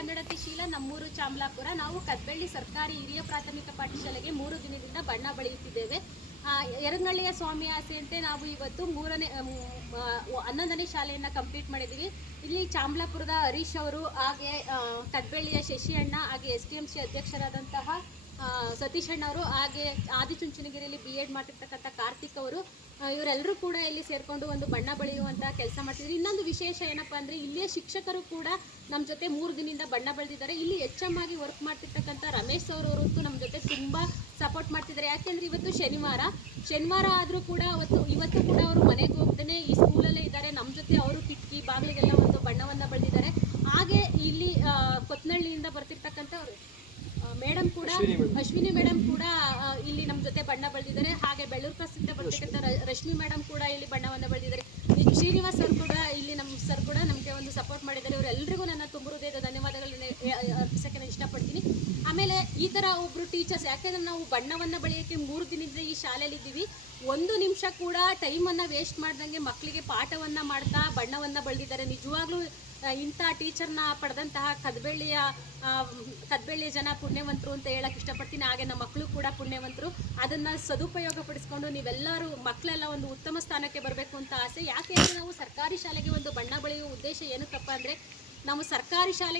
ಕನ್ನಡತಿ ಶೀಲ, ನಮ್ಮೂರು ಚಾಮಲಾಪುರ. ನಾವು ಕದ್ಬೆಳ್ಳಿ ಸರ್ಕಾರಿ ಹಿರಿಯ ಪ್ರಾಥಮಿಕ ಪಾಠಶಾಲೆಗೆ 3 ದಿನದಿಂದ ಬಣ್ಣ ಬಳಿಯುತ್ತಿದ್ದೇವೆ. ಯರಂಗಳ್ಳಿಯ ಸ್ವಾಮಿ ಆಸೆಯಂತೆ ನಾವು ಇವತ್ತು 11ನೇ ಶಾಲೆಯನ್ನು ಕಂಪ್ಲೀಟ್ ಮಾಡಿದ್ದೀವಿ. ಇಲ್ಲಿ ಚಾಮಲಾಪುರದ ಹರೀಶ್ ಅವರು, ಹಾಗೆ ಕದ್ಬೆಳ್ಳಿಯ ಶಶಿ ಅಣ್ಣ, ಹಾಗೆ STMC ಅಧ್ಯಕ್ಷರಾದಂತಹ ಸತೀಶ್ ಅಣ್ಣವರು, ಹಾಗೆ ಆದಿಚುಂಚನಗಿರಿಯಲ್ಲಿ B.Ed ಮಾಡ್ತಿರ್ತಕ್ಕಂಥ ಕಾರ್ತಿಕ್ ಅವರು, ಇವರೆಲ್ಲರೂ ಕೂಡ ಇಲ್ಲಿ ಸೇರಿಕೊಂಡು ಒಂದು ಬಣ್ಣ ಬಳಿಯುವಂಥ ಕೆಲಸ ಮಾಡ್ತಿದ್ರು. ಇನ್ನೊಂದು ವಿಶೇಷ ಏನಪ್ಪ ಅಂದರೆ, ಇಲ್ಲಿಯ ಶಿಕ್ಷಕರು ಕೂಡ ನಮ್ಮ ಜೊತೆ 3 ದಿನದಿಂದ ಬಣ್ಣ ಬಳಿದಿದ್ದಾರೆ. ಇಲ್ಲಿ HM ಆಗಿ ವರ್ಕ್ ಮಾಡ್ತಿರ್ತಕ್ಕಂಥ ರಮೇಶ್ ಅವರಂತೂ ನಮ್ಮ ಜೊತೆ ತುಂಬ ಸಪೋರ್ಟ್ ಮಾಡ್ತಿದ್ದಾರೆ. ಯಾಕೆಂದರೆ ಇವತ್ತು ಶನಿವಾರ ಆದರೂ ಕೂಡ ಇವತ್ತು ಕೂಡ ಅವರು ಮನೆಗೆ ಹೋಗ್ದೇ ಈ ಸ್ಕೂಲಲ್ಲೇ ಇದ್ದಾರೆ. ನಮ್ಮ ಜೊತೆ ಅವರು ಕಿಟಕಿ ಬಾಗಿಲಿಗೆಲ್ಲ ಒಂದು ಬಣ್ಣವನ್ನು ಬಳಿದಿದ್ದಾರೆ. ಹಾಗೆ ಇಲ್ಲಿ ಕೊತ್ನಹಳ್ಳಿಯಿಂದ ಬರ್ತಿರ್ತಕ್ಕಂಥವ್ರು ಮೇಡಮ್ ಕೂಡ, ಅಶ್ವಿನಿ ಮೇಡಮ್ ಕೂಡ ಇಲ್ಲಿ ನಮ್ಮ ಜೊತೆ ಬಣ್ಣ ಬಳಿದಿದ್ದಾರೆ. ಹಾಗೆ ಬೆಳ್ಳೂರು ಕ್ರಾಸಿಂದ ಬರ್ತಕ್ಕಂಥ ರಶ್ಮಿ ಮೇಡಮ್ ಕೂಡ ಇಲ್ಲಿ ಬಣ್ಣವನ್ನು ಬಳಿದಿದ್ದಾರೆ. ಶ್ರೀನಿವಾಸ್ ಸರ್ ಕೂಡ ಇಲ್ಲಿ ನಮಗೆ ಒಂದು ಸಪೋರ್ಟ್ ಮಾಡಿದ್ದಾರೆ. ಇವರೆಲ್ಲರಿಗೂ ನನ್ನ ತುಂಬ ಹೃದಯದ ಧನ್ಯವಾದಗಳನ್ನ ಅರ್ಪಿಸೋಕ್ಕೆ ನಾನು ಇಷ್ಟಪಡ್ತೀನಿ. ಆಮೇಲೆ ಈ ಥರ ಒಬ್ಬರು ಟೀಚರ್ಸ್, ಯಾಕೆಂದರೆ ನಾವು ಬಣ್ಣವನ್ನು ಬಳಿಯೋಕ್ಕೆ 3 ದಿನದಿಂದ ಈ ಶಾಲೆಯಲ್ಲಿದ್ದೀವಿ. 1 ನಿಮಿಷ ಕೂಡ ಟೈಮನ್ನು ವೇಸ್ಟ್ ಮಾಡ್ದಂಗೆ ಮಕ್ಕಳಿಗೆ ಪಾಠವನ್ನು ಮಾಡ್ತಾ ಬಣ್ಣವನ್ನು ಬಳಿದಿದ್ದಾರೆ. ನಿಜವಾಗ್ಲೂ ಇಂಥ ಟೀಚರ್ನ ಪಡೆದಂತಹ ಕದ್ಬೆಳ್ಳಿಯ ಜನ ಪುಣ್ಯವಂತರು ಅಂತ ಹೇಳಕ್ಕೆ ಇಷ್ಟಪಡ್ತೀನಿ. ಹಾಗೆ ನಮ್ಮ ಮಕ್ಕಳು ಕೂಡ ಪುಣ್ಯವಂತರು. ಅದನ್ನು ಸದುಪಯೋಗ ಪಡಿಸ್ಕೊಂಡು ನೀವೆಲ್ಲರೂ ಮಕ್ಕಳೆಲ್ಲ ಒಂದು ಉತ್ತಮ ಸ್ಥಾನಕ್ಕೆ ಬರಬೇಕು ಅಂತ ಆಸೆ. ಯಾಕೆ ಅಂದರೆ ನಾವು ಸರ್ಕಾರಿ ಶಾಲೆಗೆ ಒಂದು ಬಣ್ಣ ಬಳಿಯುವ ಉದ್ದೇಶ ಏನಕ್ಕಪ್ಪ ಅಂದರೆ, ನಾವು ಸರ್ಕಾರಿ ಶಾಲೆಗೆ